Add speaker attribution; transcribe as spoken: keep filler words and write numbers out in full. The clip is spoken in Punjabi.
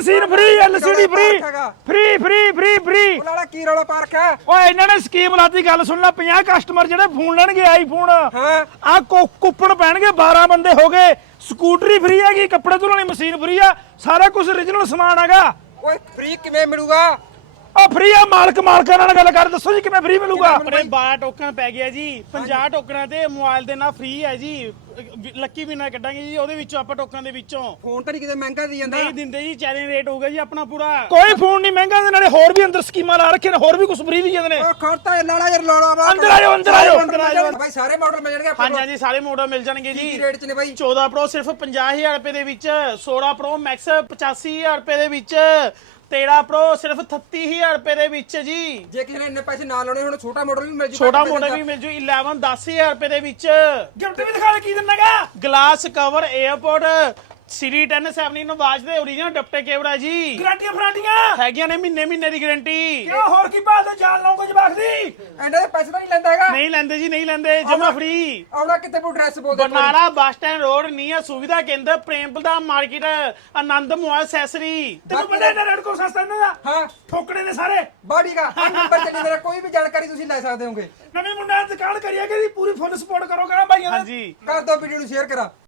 Speaker 1: machine free LCD free free free free free
Speaker 2: ਲਾਲਾ ਕੀ ਰੌਲਾ ਪਾ ਰੱਖਿਆ
Speaker 1: ਓਏ ਇਹਨਾਂ ਨੇ ਸਕੀਮ ਲਾਤੀ ਗੱਲ ਸੁਣ ਲੈ ਪੰਜਾਹ ਕਸਟਮਰ ਜਿਹੜੇ ਫੋਨ ਲੈਣਗੇ ਆਈਫੋਨ
Speaker 2: ਹਾਂ
Speaker 1: ਆ ਕੁੱਪਣ ਪੈਣਗੇ ਬਾਰਾਂ ਬੰਦੇ ਹੋ ਗਏ ਸਕੂਟਰੀ ਫ੍ਰੀ ਹੈਗੀ ਕੱਪੜੇ ਧੋਣ ਵਾਲੀ ਮਸ਼ੀਨ ਫ੍ਰੀ ਆ ਸਾਰਾ ਕੁਝ origignal ਸਮਾਨ ਹੈਗਾ
Speaker 2: ਓਏ ਫ੍ਰੀ ਕਿਵੇਂ ਮਿਲੂਗਾ
Speaker 1: ਆ ਫ੍ਰੀ ਆ ਮਾਲਕ ਮਾਲਕਾਂ ਨਾਲ ਗੱਲ ਕਰ ਦੱਸੋ ਜੀ ਕਿਵੇਂ ਫ੍ਰੀ ਮਿਲੂਗਾ
Speaker 3: ਆਪਣੇ ਬਾਰਾਂ ਟੋਕਨ ਪੈ ਗਿਆ ਜੀ ਪੰਜਾਹ ਟੋਕਨਾਂ ਤੇ ਮੋਬਾਈਲ ਦੇ ਨਾਲ ਫ੍ਰੀ ਹੈ ਜੀ ਲੱਕੀ ਵਿਨਰ ਕੱਢਾਂਗੇ ਜੀ ਉਹਦੇ ਵਿੱਚੋਂ ਆਪਾਂ ਟੋਕਨ ਦੇ ਵਿੱਚੋਂ
Speaker 2: ਫੋਨ ਤਾਂ ਨਹੀਂ ਕਿਤੇ ਮਹਿੰਗਾ ਦੀ ਜਾਂਦਾ
Speaker 3: ਨਹੀਂ ਦਿੰਦੇ ਜੀ ਚੈਲੰਜ ਰੇਟ ਹੋਊਗਾ ਜੀ ਆਪਣਾ ਪੂਰਾ
Speaker 1: ਕੋਈ ਫੋਨ ਨਹੀਂ ਮਹਿੰਗਾ ਦੇ ਨਾਲੇ ਹੋਰ ਵੀ ਅੰਦਰ ਸਕੀਮਾਂ ਲਾ ਰੱਖੇ ਨੇ ਹੋਰ ਵੀ ਕੁਝ ਫ੍ਰੀ ਵੀ ਜਾਂਦੇ ਨੇ
Speaker 2: ਓ ਖੜਤਾ ਇਹ ਲਾਲਾ ਯਾਰ ਲਾਲਾ ਵਾ
Speaker 1: ਅੰਦਰ ਆਜੋ ਅੰਦਰ ਆਜੋ
Speaker 3: ਅੰਦਰ ਆਜੋ
Speaker 2: ਬਾਈ ਸਾਰੇ ਮਾਡਲ ਮਿਲ ਜਾਣਗੇ ਆਪਾਂ
Speaker 3: ਹਾਂਜੀ ਹਾਂਜੀ ਸਾਰੇ ਮਾਡਲ ਮਿਲ ਜਾਣਗੇ ਜੀ
Speaker 2: ਕੀ ਰੇਟ ਚ ਨੇ ਬਾਈ
Speaker 3: ਚੌਦਾਂ ਪ੍ਰੋ ਸਿਰਫ ਪੰਜਾਹ ਹਜ਼ਾਰ ਰੁਪਏ ਦੇ ਵਿੱਚ ਸੋਲਾਂ ਪ੍ਰੋ ਮੈਕਸ ਪਚਾਸੀ ਹਜ਼ਾਰ ਰੁਪਏ ਦੇ ਵਿੱਚ ਤੇਰਾਂ ਪ੍ਰੋ ਸਿਰਫ ਅਠੱਤੀ ਹਜ਼ਾਰ ਰੁਪਏ ਦੇ ਵਿੱਚ ਜੀ
Speaker 2: ਜੇ ਕਿਸੇ ਨੇ ਇੰਨੇ ਪੈਸੇ ਨਾ ਲਾਉਣੇ ਹੁਣ ਛੋਟਾ ਮਾਡਲ ਵੀ ਮਿਲ ਜੂ
Speaker 3: ਛੋਟਾ ਮਾਡਲ ਵੀ ਮਿਲ ਜੂ ਇਲੈਵਨ ਦਸ ਹਜ਼ਾਰ ਰੁਪਏ ਦੇ ਵਿੱਚ
Speaker 1: ਗਿਫਟ ਵੀ ਦਿਖਾ ਦੇ ਕੀ ਦਿੰਨਾਗਾ
Speaker 3: glass cover airport CD ten seventeen watch ਦੇ ਓਰੀਜਨਲ ਡੱਪਟੇ ਕੇਬਲ ਹੈ ਜੀ
Speaker 1: ਗਾਰੰਟੀਆਂ ਫਰਾਂਟੀਆਂ
Speaker 3: ਹੈਗੀਆਂ ਨੇ ਮਹੀਨੇ ਮਹੀਨੇ ਦੀ ਗਾਰੰਟੀ
Speaker 1: ਕਿਉਂ ਹੋਰ ਕੀ ਬਾਤ ਹੈ ਜਾਨ ਲਾਉਂਗਾ ਜਵਾਕ ਦੀ
Speaker 2: ਇਹਨਾਂ ਦੇ ਪੈਸੇ ਤਾਂ ਨਹੀਂ ਲੈਂਦਾ ਹੈਗਾ
Speaker 3: ਨਹੀਂ ਲੈਂਦੇ ਜੀ ਨਹੀਂ ਲੈਂਦੇ ਜਮਾ ਫ੍ਰੀ
Speaker 2: ਆਉਣਾ ਕਿਤੇ ਕੋ ਐਡਰੈਸ ਬੋਲ ਦੇ
Speaker 3: Barnala bus stand road near ਸੁਵਿਧਾ ਕੇਂਦਰ ਪ੍ਰੇਮ ਪ੍ਰਧਾਨ ਮਾਰਕੀਟ ਆਨੰਦ ਮੋਬਾਈਲ ਅਸੈਸਰੀ
Speaker 1: ਤੈਨੂੰ ਪਤਾ ਇਹਨਾਂ ਰੇਟ ਕੋ ਸਸਤਾ ਇਹਨਾਂ ਦਾ
Speaker 2: ਹਾਂ
Speaker 1: ਠੋਕਣੇ ਨੇ ਸਾਰੇ
Speaker 2: ਬਾੜੀ ਦਾ ਆਹ ਨੰਬਰ ਚੱਲੀ ਮੇਰਾ ਕੋਈ ਵੀ ਜਾਣਕਾਰੀ ਤੁਸੀਂ ਲੈ ਸਕਦੇ ਹੋਗੇ
Speaker 1: ਨਵੇਂ ਮੁੰਡਿਆਂ ਦੀ ਦੁਕਾਨ ਕਰੀਏ ਕਿ ਪੂਰੀ ਫੁੱਲ ਸਪੋਰਟ ਕਰੋਗੇ ਨਾ ਭਾਈਆਂ ਦਾ
Speaker 3: ਹਾਂਜੀ
Speaker 2: ਕਰ ਦੋ ਵੀਡੀਓ ਨੂੰ ਸ਼ੇਅਰ ਕਰਾ